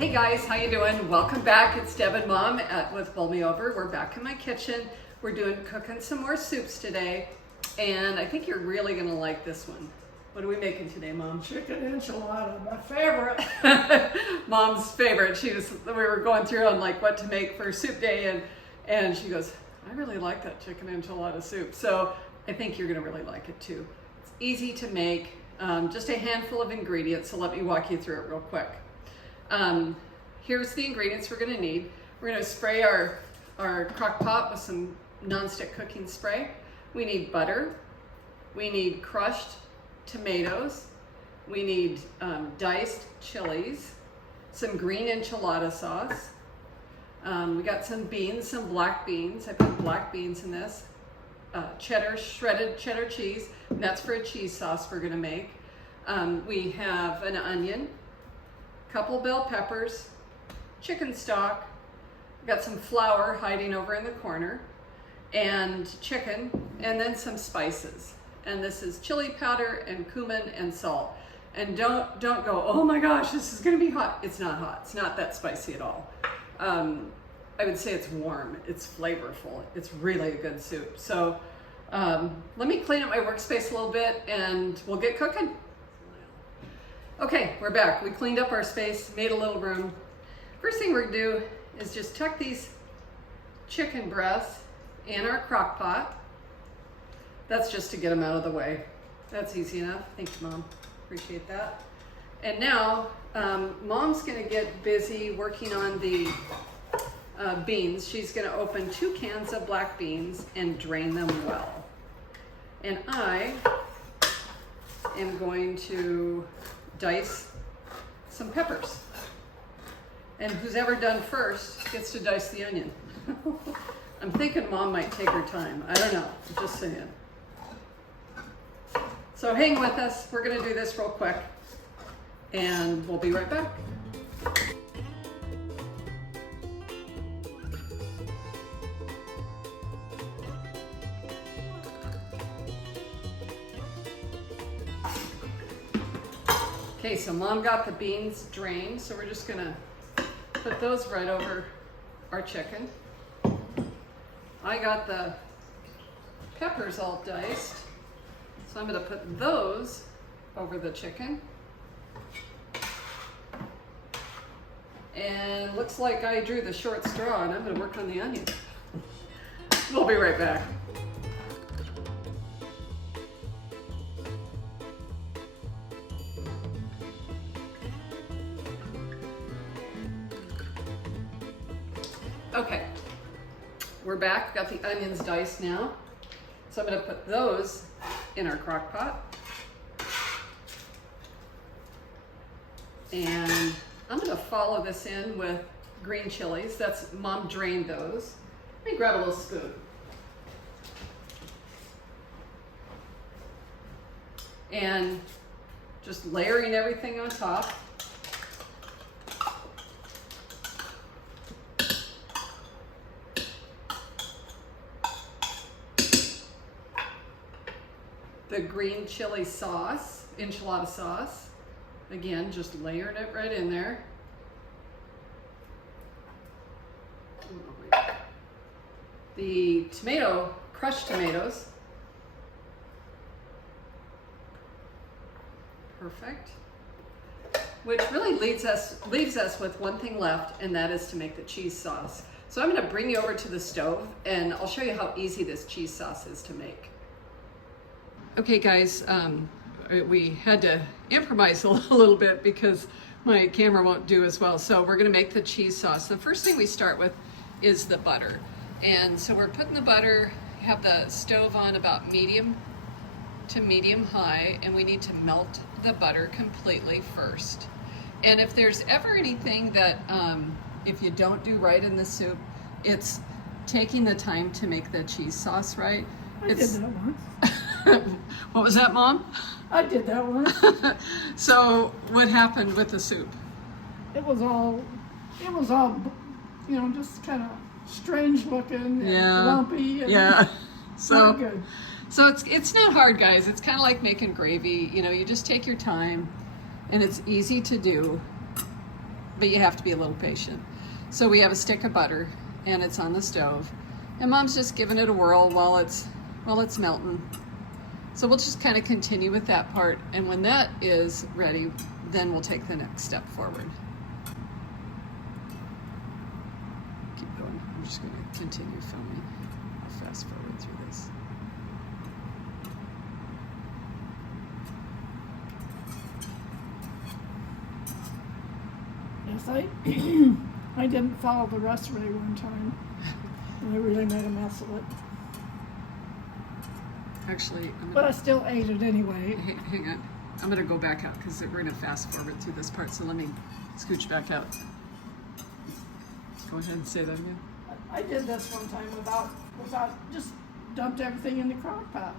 Hey guys, how you doing? Welcome back. It's Deb and Mom with Bowl Me Over. We're back in my kitchen. We're cooking some more soups today, and I think you're really gonna like this one. What are we making today, Mom? Chicken enchilada, my favorite. Mom's favorite. We were going through on like what to make for soup day, and she goes, I really like that chicken enchilada soup. So I think you're gonna really like it too. It's easy to make, just a handful of ingredients. So let me walk you through it real quick. Here's the ingredients we're gonna need. We're gonna spray our crock pot with some nonstick cooking spray. We need butter. We need crushed tomatoes. We need diced chilies, some green enchilada sauce. We got some beans, some black beans. I put black beans in this. Shredded cheddar cheese. And that's for a cheese sauce we're gonna make. We have an onion, couple bell peppers, chicken stock, got some flour hiding over in the corner, and chicken, and then some spices. And this is chili powder and cumin and salt. And don't go, oh my gosh, this is gonna be hot. It's not hot, it's not that spicy at all. I would say it's warm, it's flavorful, it's really a good soup. So let me clean up my workspace a little bit and we'll get cooking. Okay, we're back. We cleaned up our space, made a little room. First thing we're gonna do is just tuck these chicken breasts in our crock pot. That's just to get them out of the way. That's easy enough. Thanks, Mom. Appreciate that. And now, Mom's gonna get busy working on the beans. She's gonna open 2 cans of black beans and drain them well. And I am going to dice some peppers. And who's ever done first gets to dice the onion. I'm thinking Mom might take her time. I don't know, I'm just saying. So hang with us, we're gonna do this real quick and we'll be right back. Okay, so Mom got the beans drained, so we're just gonna put those right over our chicken. I got the peppers all diced, so I'm gonna put those over the chicken. And looks like I drew the short straw and I'm gonna work on the onion. We'll be right back. Okay, we're back. Got the onions diced now. So I'm gonna put those in our crock pot. And I'm gonna follow this in with green chilies. That's, Mom drained those. Let me grab a little spoon. And just layering everything on top. The green chili sauce, enchilada sauce. Again, just layering it right in there. The crushed tomatoes. Perfect. Which really leaves us with one thing left, and that is to make the cheese sauce. So I'm gonna bring you over to the stove and I'll show you how easy this cheese sauce is to make. Okay guys, we had to improvise a little bit because my camera won't do as well. So we're gonna make the cheese sauce. The first thing we start with is the butter. And so we're putting the butter, have the stove on about medium to medium high, and we need to melt the butter completely first. And if there's ever anything that, if you don't do right in the soup, it's taking the time to make the cheese sauce right. I did that once. What was that, Mom? I did that once. So what happened with the soup? It was all, you know, just kind of strange looking and lumpy. And So not good. So it's not hard, guys. It's kind of like making gravy. You know, you just take your time, and it's easy to do. but you have to be a little patient. So we have a stick of butter and it's on the stove. And Mom's just giving it a whirl while it's melting. So we'll just kind of continue with that part. And when that is ready, then we'll take the next step forward. Keep going. I'm just going to continue filming. I'll fast forward through this. Yes, I didn't follow the recipe one time, and I really made a mess of it. Actually, but I still ate it anyway. Hang on. I'm going to go back out because we're going to fast forward through this part. So let me scooch back out. Go ahead and say that again. I did this one time without just dumped everything in the crock pot.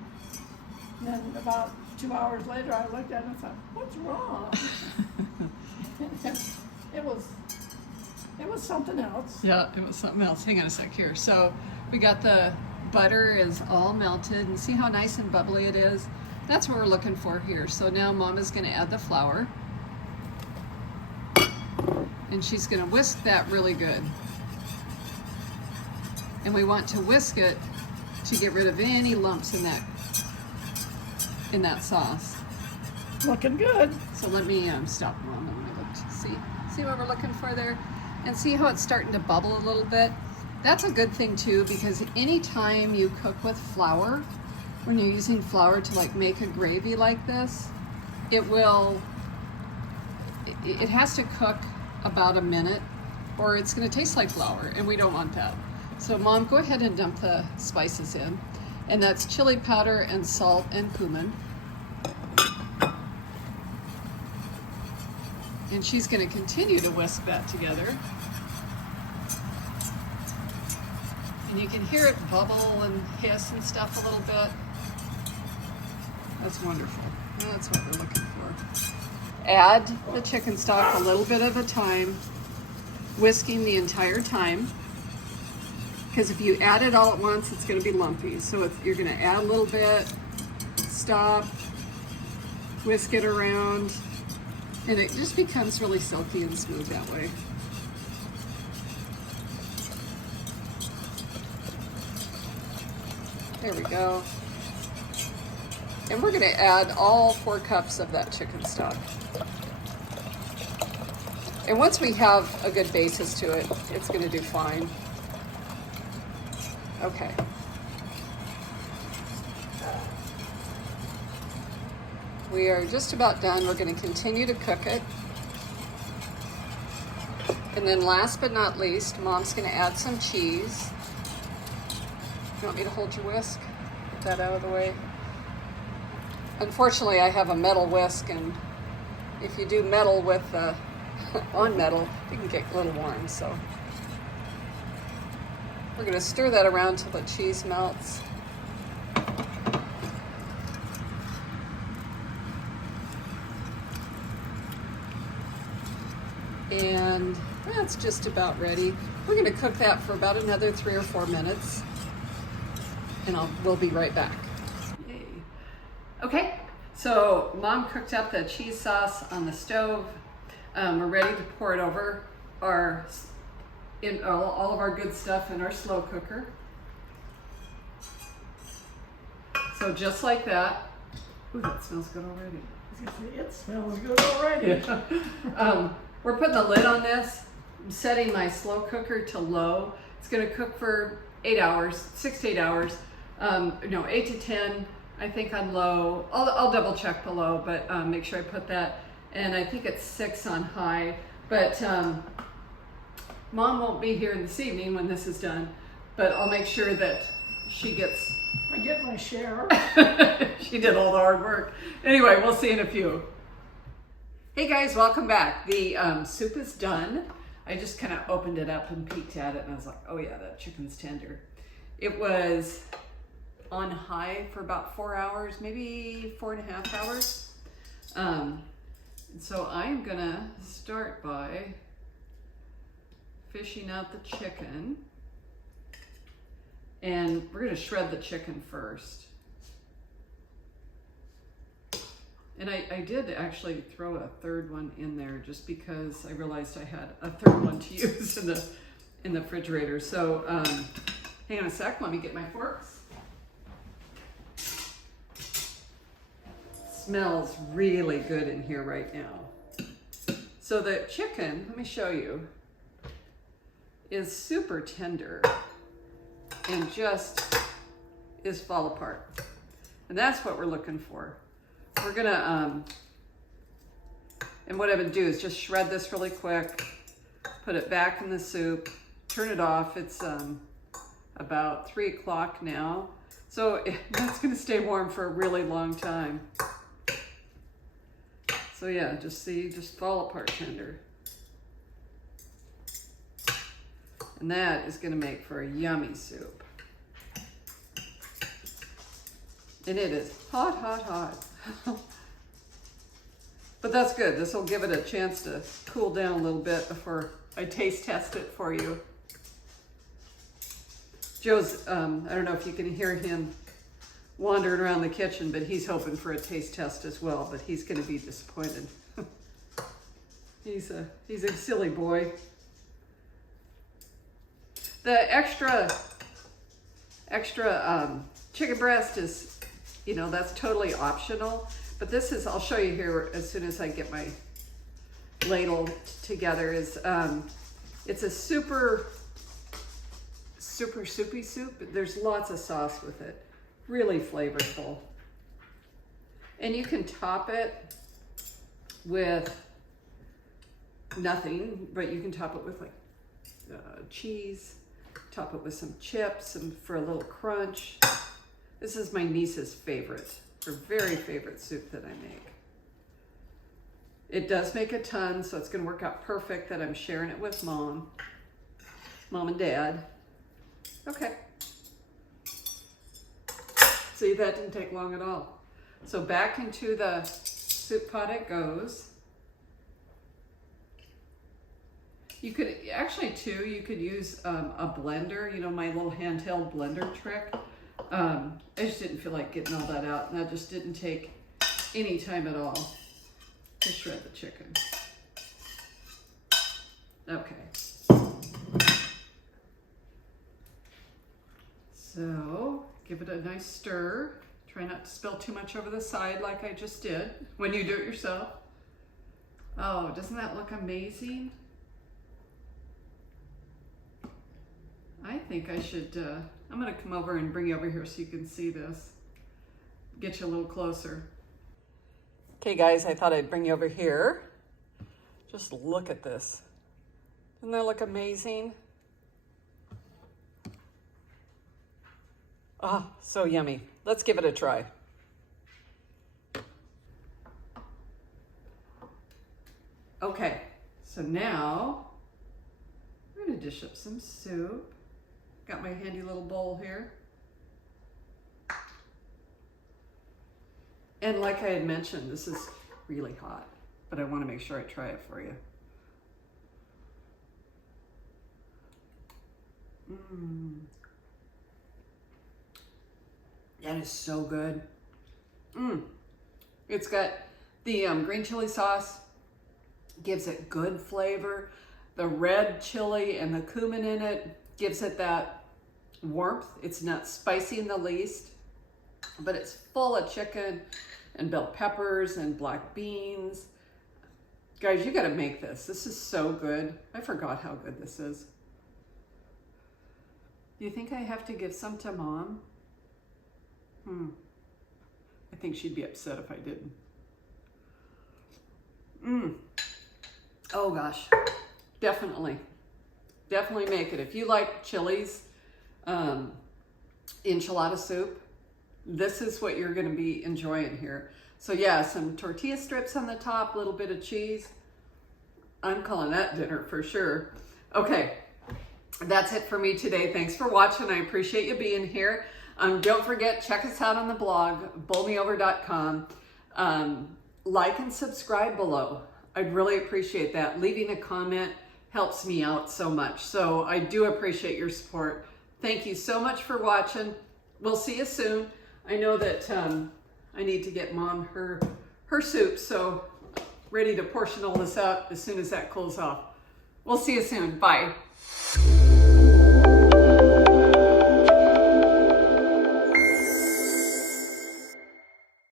And then about 2 hours later, I looked at it and thought, what's wrong? It was something else. Yeah, it was something else. Hang on a sec here. So we got the butter is all melted, and see how nice and bubbly it is? That's what we're looking for here. So now Mom is going to add the flour, and she's going to whisk that really good. And we want to whisk it to get rid of any lumps in that sauce. Looking good. So let me stop, Mom. I'm going to look to see what we're looking for there, and see how it's starting to bubble a little bit. That's a good thing too, because anytime you cook with flour, when you're using flour to like make a gravy like this, it has to cook about a minute or it's going to taste like flour, and we don't want that. So Mom, go ahead and dump the spices in, and that's chili powder and salt and cumin. And she's going to continue to whisk that together. And you can hear it bubble and hiss and stuff a little bit. That's wonderful. That's what we're looking for. Add the chicken stock a little bit at a time, whisking the entire time. Because if you add it all at once, it's going to be lumpy. So you're going to add a little bit, stop, whisk it around, and it just becomes really silky and smooth that way. There we go. And we're going to add all 4 cups of that chicken stock. And once we have a good basis to it, it's going to do fine. Okay. We are just about done. We're going to continue to cook it. And then last but not least, Mom's going to add some cheese. You want me to hold your whisk? Get that out of the way. Unfortunately, I have a metal whisk, and if you do metal with on metal, it can get a little warm. So we're going to stir that around till the cheese melts. And that's just about ready. We're going to cook that for about another 3 or 4 minutes. And we'll be right back. Yay. Okay, so Mom cooked up the cheese sauce on the stove. We're ready to pour it over all of our good stuff in our slow cooker. So just like that. Ooh, that smells good already. It smells good already. Yeah. We're putting the lid on this. I'm setting my slow cooker to low. It's going to cook for 8 hours, 6 to 8 hours. 8 to 10, I think on low. I'll double check below, but make sure I put that. And I think it's 6 on high. But Mom won't be here this evening when this is done, but I'll make sure that she gets... I get my share. She did all the hard work. Anyway, we'll see in a few. Hey guys, welcome back. The soup is done. I just kind of opened it up and peeked at it, and I was like, oh yeah, that chicken's tender. It was on high for about 4 hours, maybe 4.5 hours. So I'm gonna start by fishing out the chicken, and we're gonna shred the chicken first. And I did actually throw a third one in there just because I realized I had a third one to use in the refrigerator. So hang on a sec, let me get my forks. Smells really good in here right now. So the chicken, let me show you, is super tender and just is fall apart. And that's what we're looking for. We're gonna, and what I'm gonna do is just shred this really quick, put it back in the soup, turn it off. It's about 3 o'clock now. So it's gonna stay warm for a really long time. So yeah, just fall apart tender. And that is gonna make for a yummy soup. And it is hot, hot, hot. But that's good. This will give it a chance to cool down a little bit before I taste test it for you. Joe's, I don't know if you can hear him wandering around the kitchen, but he's hoping for a taste test as well, but he's gonna be disappointed. He's a silly boy. The extra chicken breast is, you know, that's totally optional, but this is, I'll show you here as soon as I get my ladle together, is it's a super soupy soup. There's lots of sauce with it, really flavorful. And you can top it with nothing, but you can top it with like cheese, top it with some chips and for a little crunch. This is my niece's favorite, her very favorite soup that I make. It does make a ton, so it's gonna work out perfect that I'm sharing it with mom and dad. Okay. See, that didn't take long at all. So back into the soup pot it goes. You could actually too, you could use a blender, you know, my little handheld blender trick. I just didn't feel like getting all that out, and that just didn't take any time at all to shred the chicken. Okay. So give it a nice stir. Try not to spill too much over the side like I just did when you do it yourself. Oh, doesn't that look amazing? I think I should, I'm gonna come over and bring you over here so you can see this. Get you a little closer. Okay guys, I thought I'd bring you over here. Just look at this. Doesn't that look amazing? Ah, oh, so yummy. Let's give it a try. Okay, so now we're gonna dish up some soup. Got my handy little bowl here. And like I had mentioned, this is really hot, but I want to make sure I try it for you. That is so good. It's got the green chili sauce, gives it good flavor. The red chili and the cumin in it gives it that warmth. It's not spicy in the least, but it's full of chicken and bell peppers and black beans. Guys, you gotta make this. This is so good. I forgot how good this is. Do you think I have to give some to mom? I think she'd be upset if I didn't. Oh gosh, definitely make it. If you like chiliest enchilada soup, this is what you're gonna be enjoying here. So yeah, some tortilla strips on the top, a little bit of cheese. I'm calling that dinner for sure. Okay, that's it for me today. Thanks for watching. I appreciate you being here. Don't forget, check us out on the blog, bowlmeover.com. Like and subscribe below. I'd really appreciate that. Leaving a comment helps me out so much. So I do appreciate your support. Thank you so much for watching. We'll see you soon. I know that I need to get mom her her soup, so ready to portion all this up as soon as that cools off. We'll see you soon. Bye.